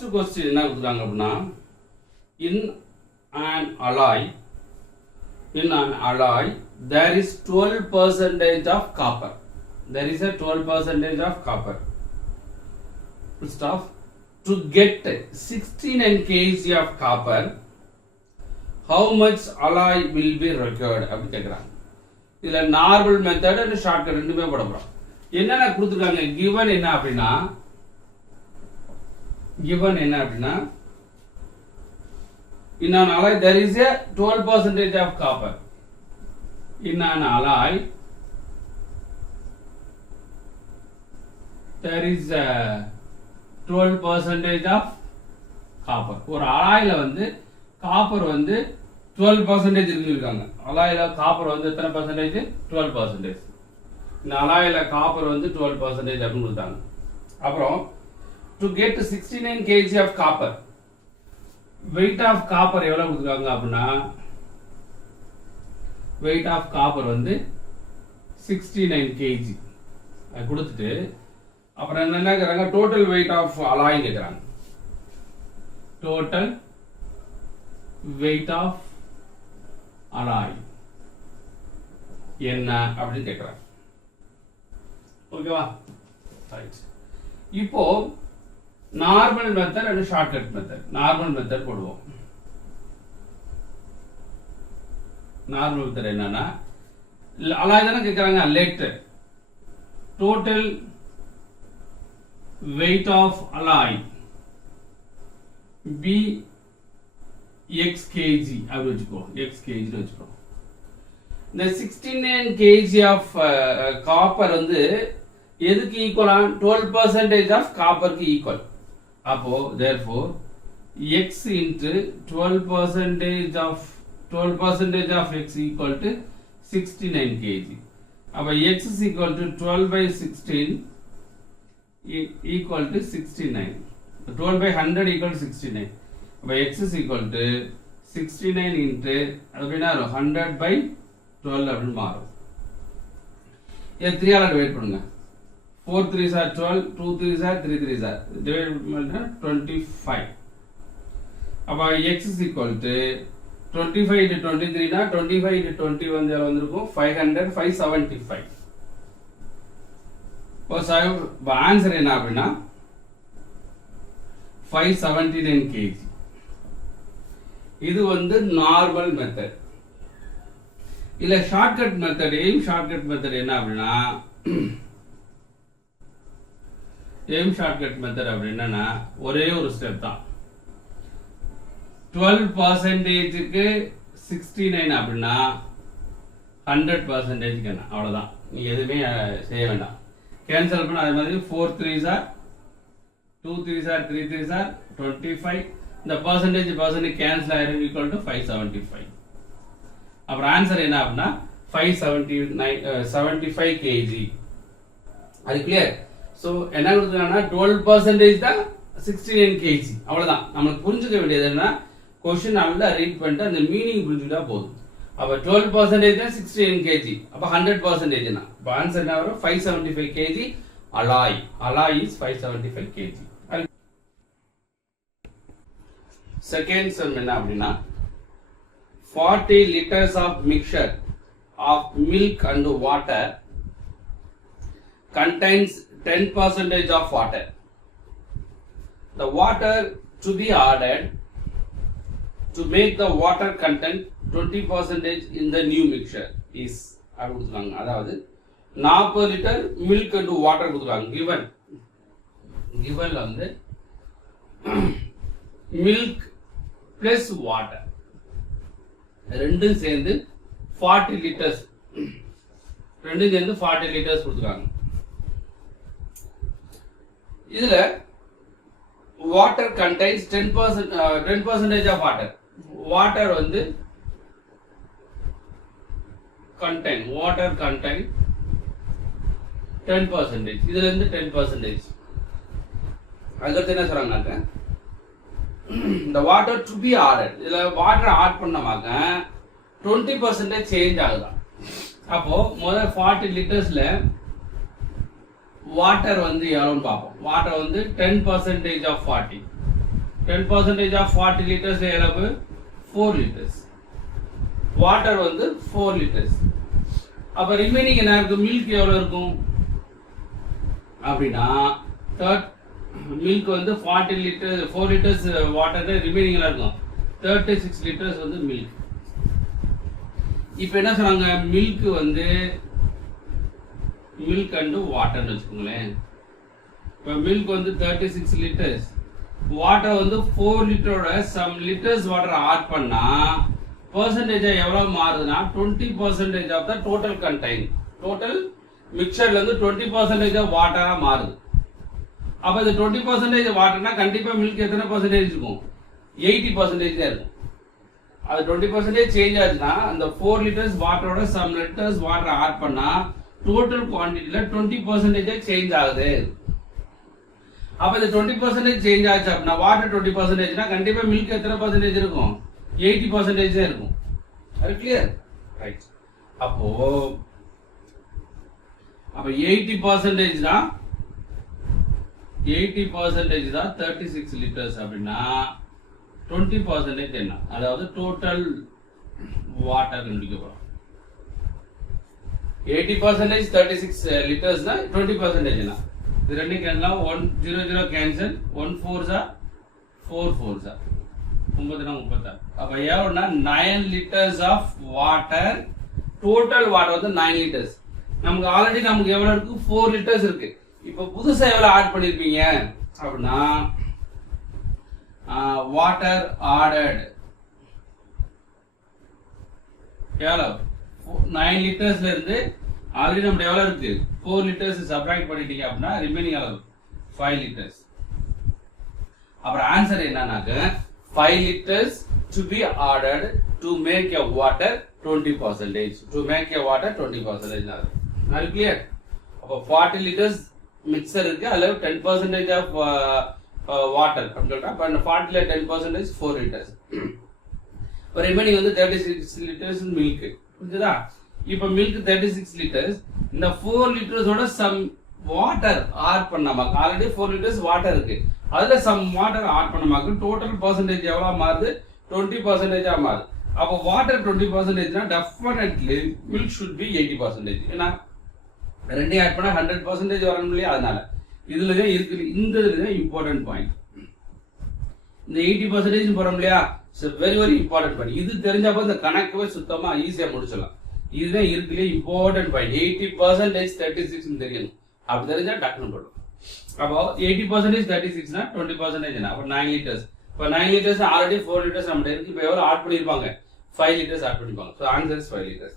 First question என்ன கொடுத்தாங்க அப்படினா in an alloy there is 12% of copper. There is a 12% of copper. Stuff to get 69 kg of copper, how much alloy will be required அப்படி கேக்குறாங்க. இதுல normal method and shortcut ரெண்டுமே போட போறோம். என்னென்ன கொடுத்திருக்காங்க given என்ன அப்படினா in an alloy there is a 12% of copper. In an alloy there is a 12% of copper. ஒரு அலாய்ல வந்து காப்பர் வந்து 12% இருக்குன்னு அலாய்ல காப்பர் வந்து எத்தனை பர்சன்டேஜ் 12%. இந்த அலாய்ல காப்பர் வந்து 12% அப்படின்னு கொடுத்தாங்க. அப்புறம் to get 69 kg of copper, weight of copper எவ்வளவு கொடுத்திருக்காங்க அப்படினா weight of copper வந்து 69 kg அது கொடுத்துட்டு அப்புறம் என்ன கேக்குறாங்க total weight of alloy கேக்குறாங்க. total weight of alloy என்ன அப்படி கேக்குறாங்க. ஓகேவா? ரைட். இப்போ normal method and shortcut method. Normal method போடுவோம். நார்மல் மெத்தட் என்னன்னா அலாய் தானே கேக்குறாங்க. Let total weight of alloy be x kg அப்படி வச்சுக்கோ. x kg னு வச்சுக்கோ. இந்த 69 kg of copper வந்து எதுக்கு ஈக்குவலா 12% of copper க்கு ஈக்குவல். அப்போ therefore x into 12% of x equal to 69 kg. அப்ப x is equal to 12 by 16 equal to 69. 12 by 100 equal to 69. அப்ப x is equal to 69 into அப்படினா 100 by 12 அப்படி மாறும். இத 3 ஆல டிவைட் பண்ணுங்க. 4 3s are 12, 2 3s are 3 3s are divided பண்ணா 25. அப்ப x is equal to 25 into 23 னா 25 into 20 வந்து எவ்வளவு வந்திருக்கும் 500 575. இப்போ ஆன்சர் என்ன அப்படின்னா 579 kg. இது வந்து நார்மல் மெத்தட். இல்ல ஷார்ட்கட் மெத்தட். ஷார்ட்கட் மெத்தட் என்ன அப்படின்னா ஷார்ட்கட் மெத்தட் அப்படின்னா ஒரே ஒரு ஸ்டெப் தான். 12%க்கு 69 அப்படின்னா 100%க்கு என்ன அவ்வளவுதான். நீ எதுவுமே செய்ய வேண்டாம். கேன்சல் பண்ண அதே மாதிரி 4 3s are 2 3s are 3 3s are 25. இந்த பர்சன்டேஜ் கேன்சல் ஆயிடும் ஈக்குவல் டு 575. அப்புறம் ஆன்சர் என்ன அப்படின்னா 575 kg. அது கிளியர். சோ என்ன கொடுத்தாங்கன்னா 12% தான் 69 kg. அவ்வளவுதான். நமக்கு புரிஞ்சுக்க வேண்டியது என்ன क्वेश्चन நல்லா ரீட் பண்ணிட்டு அந்த மீனிங் புரிஞ்சுட்டா போதும். அப்ப 12% தான் 69 kg. அப்ப 100% என்ன? அப்ப ஆன்சர் என்ன வரும் 575 kg alloy. Alloy is 575 kg. Second sum என்ன அப்படின்னா 40 liters of mixture of milk and water contains 10% of water. The water to be added to make the water content 20% in the new mixture is அப்படிங்க. அதாவது 40 litre milk and water கொடுத்துருக்காங்க. given வந்து milk plus water ரெண்டும் சேர்ந்து 40 liters கொடுத்துருக்காங்க. இதுல water contains 10% of water வந்து contain 10%. இதுல இருந்து 10%. அதுக்கு என்ன சொல்றாங்க the water to be added. இதுல வாட்டர் ஆட் பண்ணாம 20% சேஞ்ச் ஆகுதா. அப்போ முதல்ல 40 லிட்டர்ஸ்ல வாட்டர் வந்து எவ்வளவுன்னு பார்ப்போம். வாட்டர் வந்து 10% of 40 10% of 40 liters எவ்வளவு 4 liters. Water வந்து 4 liters. அப்ப ரிமைனிங் என்ன இருக்கு மில்க் எவ்வளவு இருக்கும் அப்படின்னா மில்க் வந்து 40 லிட்டர் 4 லிட்டர்ஸ் வாட்டர் ரிமைனிங் இருக்கும் 36 லிட்டர்ஸ் வந்து மில்க். இப்போ என்ன சொன்னாங்க மில்க் வந்து மில்க் அண்ட் வாட்டர்னு வச்சுக்கோங்களேன். இப்போ மில்க் வந்து 36 லிட்டர்ஸ், வாட்டர் வந்து 4 லிட்டரோட சம் லிட்டர்ஸ் வாட்டர் ஆட் பண்ணா பெர்சன்டேஜா எவ்வளவு மாறுதுன்னா 20% of the total contain total மிக்சர்ல இருந்து 20% ஆஃப் வாட்டரா மாறுது. அப்ப இது 20% வாட்டர்னா கண்டிப்பா மில்க் எத்தனை பர்சன்டேஜ் இருக்கும் 80% தான் இருக்கும். அது 20% சேஞ்ச் ஆச்சுன்னா அந்த 4 லிட்டர்ஸ் வாட்டரோட சம் லிட்டர்ஸ் வாட்டர் ஆட் பண்ணா டோட்டல் குவான்டிட்டில 20% சேஞ்ச் ஆகுது. அப்ப இந்த 20% சேஞ்ச் ஆச்சு அப்படின்னா வாட்டர் 20%னா கண்டிப்பா மில்க் எத்தனை பர்சன்டேஜ் இருக்கும் 80% தான் இருக்கும். அது கிளியர் ரைட். அப்போ 80% தான் 36 லிட்டர்ஸ் அப்படின்னா 20% என்ன அதாவது டோட்டல் வாட்டர் கண்டுபிடிக்கப்படும். 80% 36 லிட்டர்ஸ் தான் 20% என்ன இது ரெண்டு கேன்சல் 1 0 0 கேன்சல் 1 4s 4 4s 9 அப்ப எவ்வளவுனா 9 litres of water total water வந்து 9 லிட்டர்ஸ். நமக்கு ஆல்ரெடி நமக்கு எவ்வளவு இருக்கு 4 லிட்டர்ஸ் இருக்கு. இப்ப புதுசா எவ்வளவு ஆட் பண்ணிருப்பீங்க அப்படின்னா வாட்டர் ஆடட் எவ்வளவு 9 லிட்டர்ஸ்ல இருந்து ஆல்ரெடி நம்ம எவ்வளவு இருக்கு 4 லிட்டர்ஸ் சப்ட்ராக்ட் பண்ணிட்டீங்க அப்படின்னா ரிமைனிங் அளவு 5 லிட்டர்ஸ். அப்புறம் ஆன்சர் என்னன்னாக்க 5 liters to be added to make a water 20%. To make a water 20%. Are you clear? அப்போ 40 liters mixer இருக்கு அதுல 10% of water அப்படின்னு சொல்றேன். அப்ப 40 ல 10% 4 liters. இப்போ ரிமைனிங் வந்து 36 liters மில்க். புரியுதா? இப்போ மில்க் 36 liters இந்த 4 லிட்டர்ஸோட சம் வாட்டர் ஆட் பண்ணாம ஆல்ரெடி 4 லிட்டர்ஸ் வாட்டர் இருக்கு அதுல சம் வாட்டர் ஆட் பண்ணாம டோட்டல் பர்சன்டேஜ் எவ்வளவு மாறுது 20% மாறுது. அப்போ வாட்டர் 20%னா டெஃபினெட்லி மில்க் ஷுட் பி 80%. ஏன்னா ரெண்டே ஆட் பண்ணா 100% வரணும் இல்லையா? அதனால இதுல தான் இருக்கு. இந்த இதுல தான் இம்பார்ட்டன்ட் பாயிண்ட். இந்த 80% போறோம் இல்லையா? Very very important point. இது தெரிஞ்சப்ப இந்த கணக்கவே சுத்தமா ஈஸியா முடிச்சிடலாம். இதுதான் இருக்குல்ல இம்பார்ட்டன்ட் பாயிண்ட். 80% 36 தெரியணும். அப்படி தெரிஞ்சா டக்குன்னு போடும். அப்போ 80% 36னா 20% அப்போ 9 லிட்டர்ஸ். இப்போ 9 லிட்டர்ஸ் ஆல்ரெடி 4 லிட்டர்ஸ் நம்ம இருக்கு. இப்போ எவ்வளவு ஆட் பண்ணிருப்பாங்க 5 லிட்டர்ஸ் ஆட் பண்ணிருப்பாங்க. So answer is 5 litres.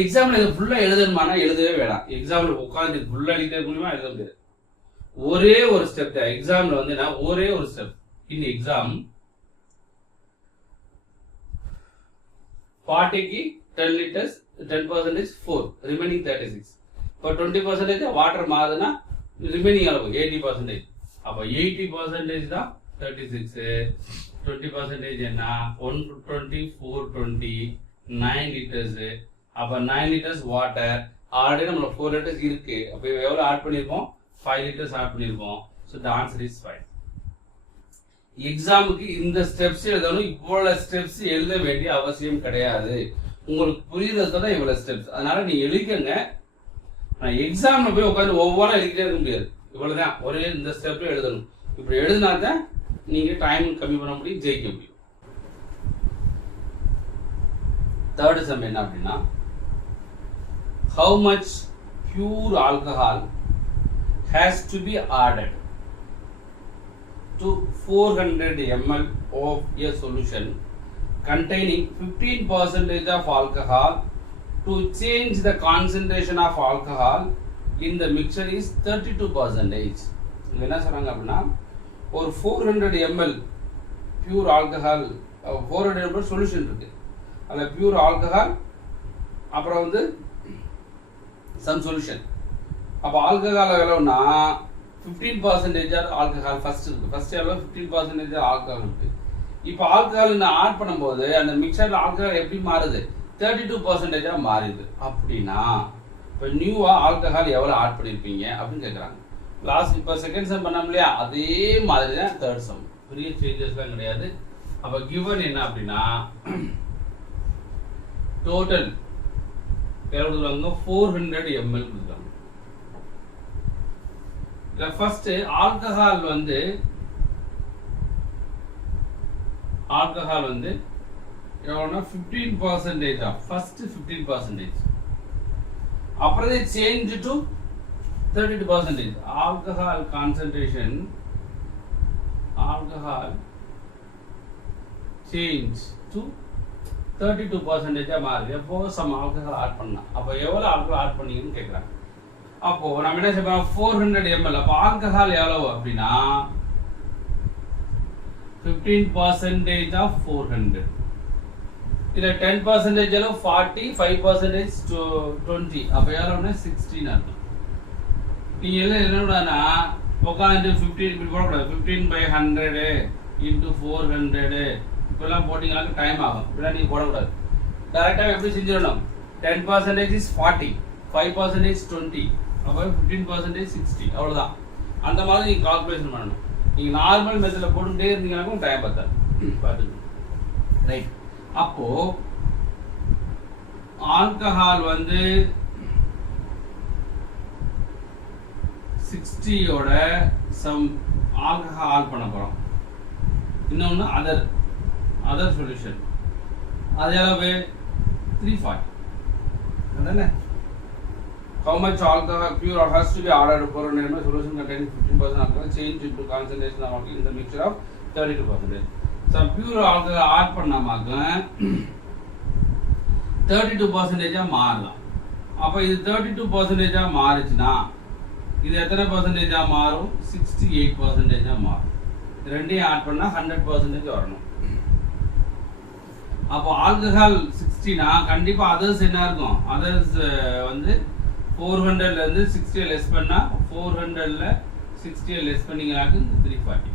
எக்ஸாம்ல இது ஃபுல்லா எழுதணுமானா எழுதவே வேணாம். எக்ஸாம்ல உட்காந்து ஃபுல்லா எழுத முடியுமா எழுத முடியாது. ஒரே ஒரு ஸ்டெப் தான் எக்ஸாம்ல வந்து ஒரே ஒரு ஸ்டெப். இன் எக்ஸாம் 40க்கு 10 லிட்டர்ஸ் 10% 4 ரிமைனிங் 36. இப்போ 20% வாட்டர் மாறுதுன்னா ரிமைனிங் அளவு 80%. அப்போ 80% தான் 36. 20% என்ன 120 420 9 லிட்டர்ஸ். அப்போ 9 லிட்டர்ஸ் வாட்டர் ஆல்ரெடி நம்மள 4 லிட்டர்ஸ் இருக்கு. அப்போ எவ்வளவு ஆட் பண்ணிருப்போம் 5 லிட்டர்ஸ் ஆட் பண்ணிருப்போம். So the answer is 5. எக்ஸாமுக்கு இந்த ஸ்டெப்ஸ் எழுதணும். இவ்வளவு ஸ்டெப்ஸ் எழுத வேண்டிய அவசியம் கிடையாது. உங்களுக்கு புரியுறதுக்கு தான் இவ்வளவு ஸ்டெப்ஸ். அதனால நீ எழுதிக்கங்க. எக்ஸாம்ல போய் உட்காந்து ஒவ்வொரு எழுதிட்டே இருக்க முடியாது. இவ்வளவுதான் ஒரே இந்த ஸ்டெப்ல எழுதணும். இப்படி எழுதினா தான் நீங்க டைம் கம்மி பண்ண முடியும், ஜெயிக்க முடியும். தேர்ட் சம் என்ன அப்படின்னா how much pure alcohol has to be added to 400 ml of a solution containing 15% of alcohol to change the concentration of alcohol in the mixture is 32%. என்ன சொல்றாங்க அப்படின்னா ஒரு 400 ml pure alcohol 400 ml solution இருக்கு. அதுல pure alcohol அப்புறம் வந்து some solution. அப்ப alcohol எவ்வளவுனா 15% alcohol first இருக்கு. ஃபர்ஸ்ட் எவ்வளவு 15% ஆல்கஹால் இருக்கு. இப்போ ஆல்கஹால் ஆட் பண்ணும்போது அந்த மிக்சர்ல ஆல்கஹால் எப்படி மாறுது 32% மாறுது. அப்படின்னா இப்போ நியூவா ஆல்கஹால் எவ்வளவு ஆட் பண்ணிருப்பீங்க அப்படின்னு கேட்கறாங்க. லாஸ்ட் இப்போ செகண்ட் சம் பண்ணோம் இல்லையா அதே மாதிரி தான் தேர்ட் சம். பெரிய சேஞ்சஸ்லாம் கிடையாது. அப்போ கிவன் என்ன அப்படின்னா டோட்டல் எவ்வளோ கொடுக்குறாங்க 400 ml கொடுக்குறாங்க. ஃபர்ஸ்ட் ஆல்கஹால் வந்து எவ்வளோனா 15% ஆஃப் ஃபர்ஸ்ட் 15%. அப்புறம் change to 32%. Alcohol concentration change to 32% மாறுது. எப்போ சம் ஆல்கஹால் ஆட் பண்ணா அப்போ எவ்வளோ ஆல்கஹால் ஆட் பண்ணீங்கன்னு கேட்குறாங்க. அப்போ நம்ம என்ன செய்யறோம் 400 ml. அப்போ ஆல்கஹால் எவ்வளவு அப்படின்னா 15% ஆஃப் 400. இதுல 10% எவ்வளவு 40, 5% 20. அப்போ எவ்வளவுன்னா 16 ஆகும். நீங்க எல்லாம் என்னன்னா உட்காந்து 15 இப்படி போடக்கூடாது. 15/100 into 400 இப்பெல்லாம் போட்டீங்கன்னா டைம் ஆகும். இப்படிலாம் நீங்க போடக்கூடாது. டைரக்டாக எப்படி செஞ்சிடணும் 10% is 40, 5% is 20, அப்போ 15% 60. அவ்வளோதான். அந்த மாதிரி நீங்கள் கால்குலேஷன் பண்ணணும். நீங்கள் நார்மல் மெத்தடில் போட்டுக்கிட்டே இருந்தீங்கன்னாக்கும் டைம் பார்த்தாரு பார்த்துக்கணும். ரைட். அப்போ ஆல்கஹால் வந்து 60யோட சம் ஆல்கஹால் ஆட் பண்ண போகிறோம். இன்னொன்று அதர் சொல்யூஷன். அது எவ்வளவு 340. அதானே how much alcohol pure has to be added for a solution containing 15% alcohol change into concentration of alcohol in the mixture of 32%. So pure alcohol add பண்ணாமங்க 32% மாறலாம். அப்ப இது 32% மாறுச்சுனா இது எத்தனை percentage மாறும் 68% மாறும். ரெண்டையும் ஆட் பண்ணா 100% வரணும். அப்போ ஆல்கஹால் 60னா கண்டிப்பா அதர்ஸ் என்ன இருக்கும் அதர்ஸ் வந்து 400ல இருந்து 60 லெஸ் பண்ணா 400ல 60 லெஸ் பண்ணீங்கனாக்கு 340.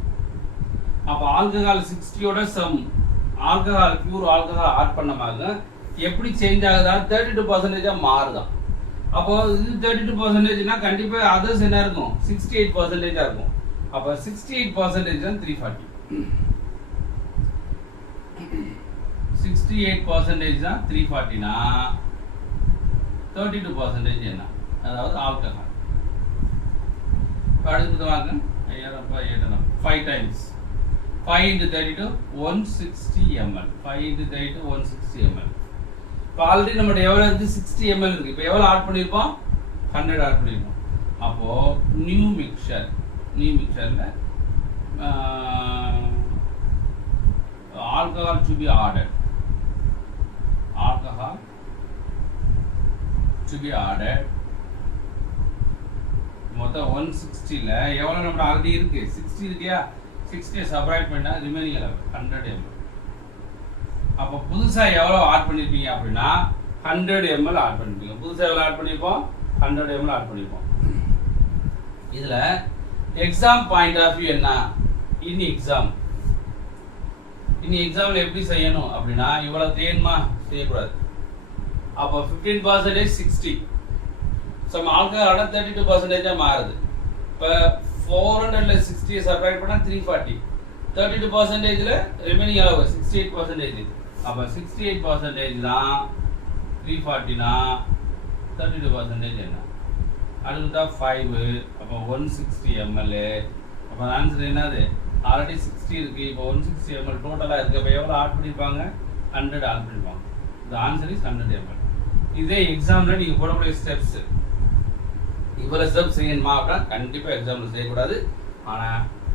அப்ப ஆல்கஹால் 60யோட some alcohol pure alcohol add பண்ணாம எப்படி சேஞ்ச் ஆகுதா 32% மாறுதா. அப்போ இது 32%னா கண்டிப்பா அதர்ஸ் என்ன இருக்கும் 68% இருக்கும். அப்ப 68% தான் 340. 68% தான் 340னா 32% என்ன அதாவது ஆல்கஹால். அடுத்து வாங்க 5 times 5 into 32 160 ml. 5 into 32 160 ml. இப்போ ஆல்ரெடி நம்ம எவ்வளவு இருக்கு 60 ml இருக்கு. இப்போ எவ்வளவு ஆட் பண்ணிருப்போம் 100 ஆட் பண்ணிருப்போம். அப்போ new மிக்சர்ல alcohol to be added. மொத்தம் 160ல எவ்வளவு நம்ம ஆல்ரெடி இருக்கு 60 இருக்கியா 60 சப்ட்ராக்ட் பண்ணா ரிமைனிங் 100 ml. அப்ப புதுசா எவ்வளவு ஆட் பண்ணிருப்பீங்க அப்படின்னா 100 ml ஆட் பண்ணிருப்பீங்க. புதுசா எவ்வளவு ஆட் பண்ணிருப்போம் 100 ml ஆட் பண்ணிருப்போம். இதுல எக்ஸாம் பாயிண்ட் ஆஃப் வியூ என்ன இனி எக்ஸாம்ல எப்படி செய்யணும் அப்படின்னா இவ்வளவு தேன்மா செய்யக்கூடாது. அப்போ 15% 60 சம் ஆல்கஹால் 32% மாறுது. இப்போ 400ல 60 சப்ட்ராக்ட் பண்ணா 340. 32%ல ரிமைனிங் அளவு 68%. அப்போ 68% தான் 340னா 32% என்ன அடுத்ததா 5. அப்போ 160 ml. அப்போ ஆன்சர் என்னது ஆல்ரெடி 60 இருக்கு. இப்போ 160 ml டோட்டலா இருக்கு. அப்போ எவ்வளவு ஆட் பண்ணிருப்பாங்க 100 ஆட் பண்ணிருப்பாங்க. The answer is 100 ml. இதே எக்ஸாம்ல நீங்க போடக்கூடிய ஸ்டெப்ஸ் இவ்வளவு ஸ்டெப்ஸ் செய்யணுமா அப்படின்னா கண்டிப்பா எக்ஸாம்ல செய்யக்கூடாது. ஆனா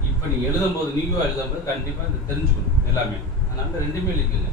இப்போ நீங்க எழுதும்போது கண்டிப்பா இதை தெரிஞ்சுக்கணும் எல்லாமே. அதனால ரெண்டுமே எழுதிக்கங்க.